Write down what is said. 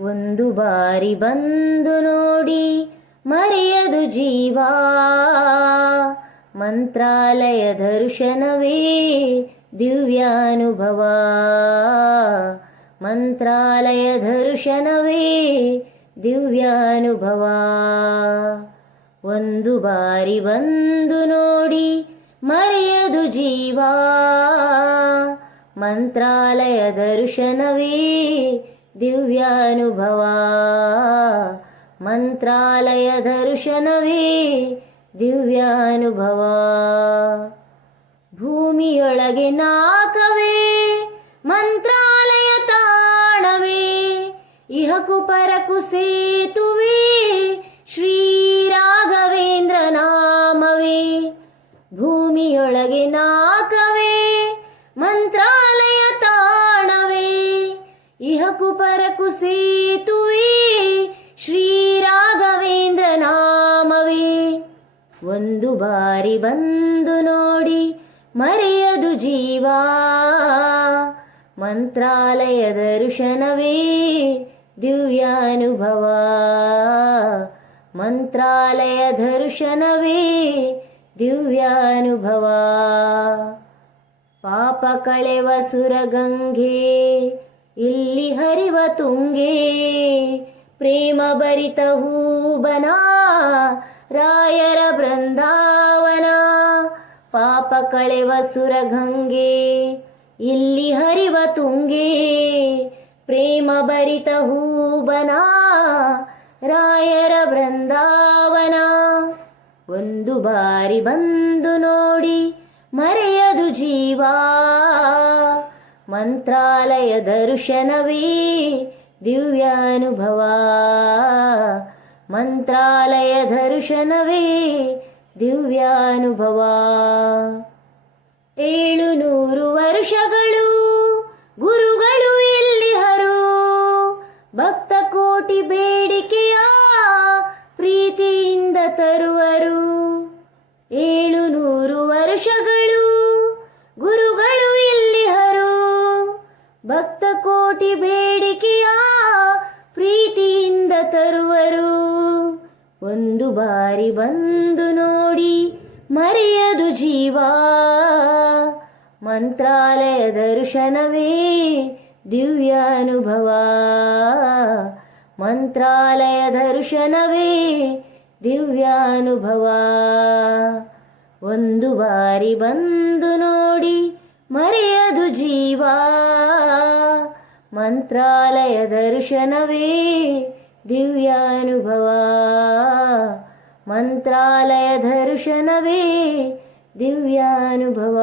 ಒಂದು ಬಾರಿ ಬಂದು ನೋಡಿ ಮರೆಯದು ಜೀವ. ಮಂತ್ರಾಲಯ ದರ್ಶನವೇ ದಿವ್ಯಾನುಭವ. ಮಂತ್ರಾಲಯ ದರ್ಶನವೇ ದಿವ್ಯಾನುಭವ. ಒಂದು ಬಾರಿ ಬಂದು ನೋಡಿ ಮರೆಯದು ಜೀವ. ಮಂತ್ರಾಲಯ ದರ್ಶನವೇ ದಿವ್ಯಾನುಭವ. ಮಂತ್ರಾಲಯ ದರ್ಶನವೇ ದಿವ್ಯಾನುಭವ. ಭೂಮಿಯೊಳಗೆ ನಾಕವೇ ಮಂತ್ರಾಲಯ ತಾಣವೇ. ಇಹಕು ಪರಕು ಸೇತುವೆ ಶ್ರೀರಾಘವೇಂದ್ರ ನಾಮವೇ ಭೂಮಿಯೊಳಗೆ ನಾಕವೇ ಮಂತ್ರಾಲಯ ಪರಕು ಸೇತುವೆ ಶ್ರೀರಾಘವೇಂದ್ರ ನಾಮವೇ ಒಂದು ಬಾರಿ ಬಂದು ನೋಡಿ ಮರೆಯದು ಜೀವ. ಮಂತ್ರಾಲಯ ದರ್ಶನವೇ ದಿವ್ಯಾನುಭವ. ಮಂತ್ರಾಲಯ ದರ್ಶನವೇ ದಿವ್ಯಾನುಭವ. ಪಾಪ ಕಳೆವ ಸುರಗಂಗೆ ಇಲ್ಲಿ ಹರಿವ ತುಂಗೆ, ಪ್ರೇಮ ಭರಿತ ಹೂಬನ, ರಾಯರ ಬೃಂದಾವನ, ಪಾಪ ಕಳೆವ ಸುರಗಂಗೆ. ಇಲ್ಲಿ ಹರಿವ ತುಂಗೆ, ಪ್ರೇಮ ಭರಿತ ಹೂಬನ, ರಾಯರ ಬೃಂದಾವನ. ಒಂದು ಬಾರಿ ಬಂದು ನೋಡಿ, ಮರೆಯದು ಜೀವ. ಮಂತ್ರಾಲಯ ದರ್ಶನವೇ ದಿವ್ಯಾನುಭವ. ಮಂತ್ರಾಲಯ ದರ್ಶನವೇ ದಿವ್ಯಾನುಭವ. ಏಳು ನೂರು ವರ್ಷಗಳು ಗುರುಗಳು ಎಲ್ಲಿಹರು ಭಕ್ತ ಕೋಟಿ ಬೇಡಿಕೆಯ ಪ್ರೀತಿಯಿಂದ ತರುವರು. ಏಳು ನೂರು ವರ್ಷಗಳು ಭಕ್ತ ಕೋಟಿ ಬೇಡಿಕೆಯ ಪ್ರೀತಿಯಿಂದ ತರುವರು. ಒಂದು ಬಾರಿ ಬಂದು ನೋಡಿ ಮರೆಯದು ಜೀವ. ಮಂತ್ರಾಲಯ ದರ್ಶನವೇ ದಿವ್ಯಾನುಭವ ಮಂತ್ರಾಲಯ ದರ್ಶನವೇ ದಿವ್ಯಾನುಭವ ಒಂದು ಬಾರಿ ಬಂದು ನೋಡಿ ಮರೆಯದು ಜೀವ. ಮಂತ್ರಾಲಯ ದರ್ಶನವೇ ದಿವ್ಯಾನುಭವ ಮಂತ್ರಾಲಯ ದರ್ಶನವೇ ದಿವ್ಯಾನುಭವ